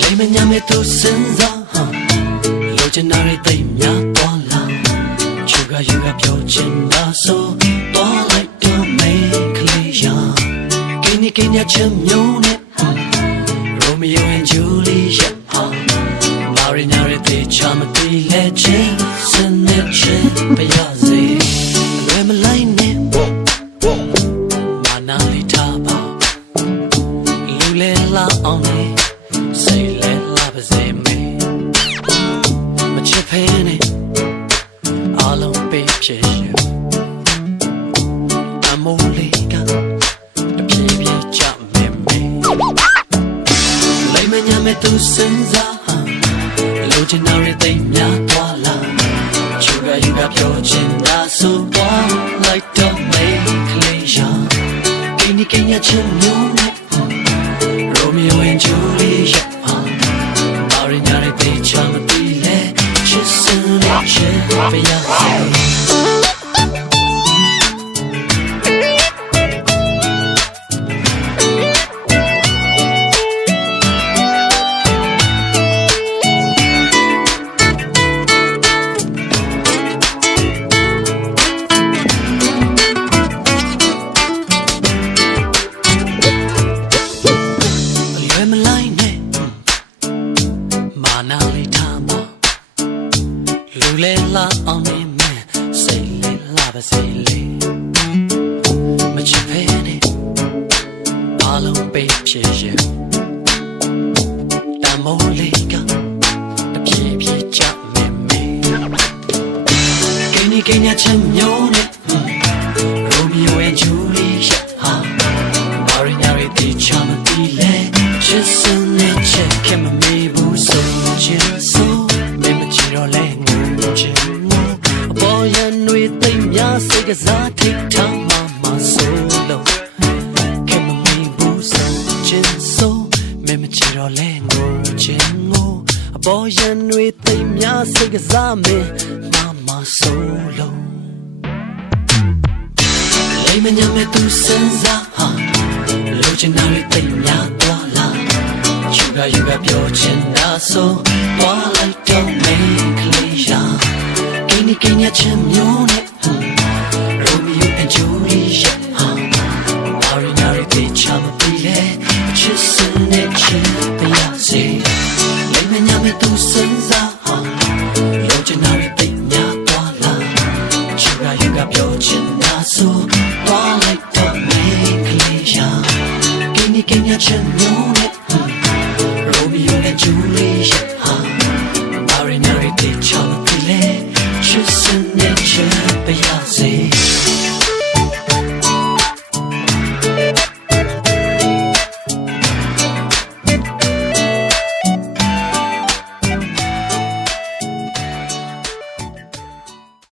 လိမ့်မညာမဲ့သူစဉ်းစားဟာလိုချင်တာတွေသိမ့်များသွားလာချူကယူကပြောချင်တာဆိုသွားလိုက်တော့မေးကလေးရာကိနေကိညာချင်မျိုးနဲ့ရိုမီယို and ဂျူလီယာဟာမာရီနာရဲ့တေချာမတီးလဲချင်း လူလဲလာအောင်လေစိတ်လဲလာပါစေမေမချစ်ဖဲနဲ့အလုံးပေးဖြစ်ရအမိုးလေးကတပြေးပြေးကြမေမေလိမ့်မညာမဲ့သူစဉ်းစားဟာလူချင်တာတွေသိများသွားလာချူကယူကပြောချင်တာဆိုသွားလိုက်တော့မေကလေးရာကိန်းဒီကိန်းရချင်မျိုးနဲ့ Romeo and Juliet ဟာမာရီညာရဲ့တေချာမတီးလဲချစ်စမ်းနဲ့ချစ်ပြရစေ လူလဲလာအောင်နေမယ်စိတ်လဲလာပါစေလေမချစ်ဖဲနဲ့ဘာလုံးပေးဖြစ်ရဲ့တမိုးလေးကတပြေးပြေးကြမယ်မေကိန်းဒီကိန်းညာချမ်းမျိုးနဲ့ Romeo and Juliet ဟာ Marina re ti chama ti le just in the check can me bu so chin so me mya se ka za tik thang ma ma so lo can me bu so chin so me ma chi ro le ngu chin ngu a boy and we ti mya se ka za me ma ma so lo လိမ့်မညာမဲ့သူစဉ်းစားဟာလိုချင်တာတွေသိများသွားလာချူကယူကပြောချင်တာဆိုသွားလိုက်တော့မေးကလေးရာကိန်းဒီကိန်းရချင်မျိုးနဲ့ ဆို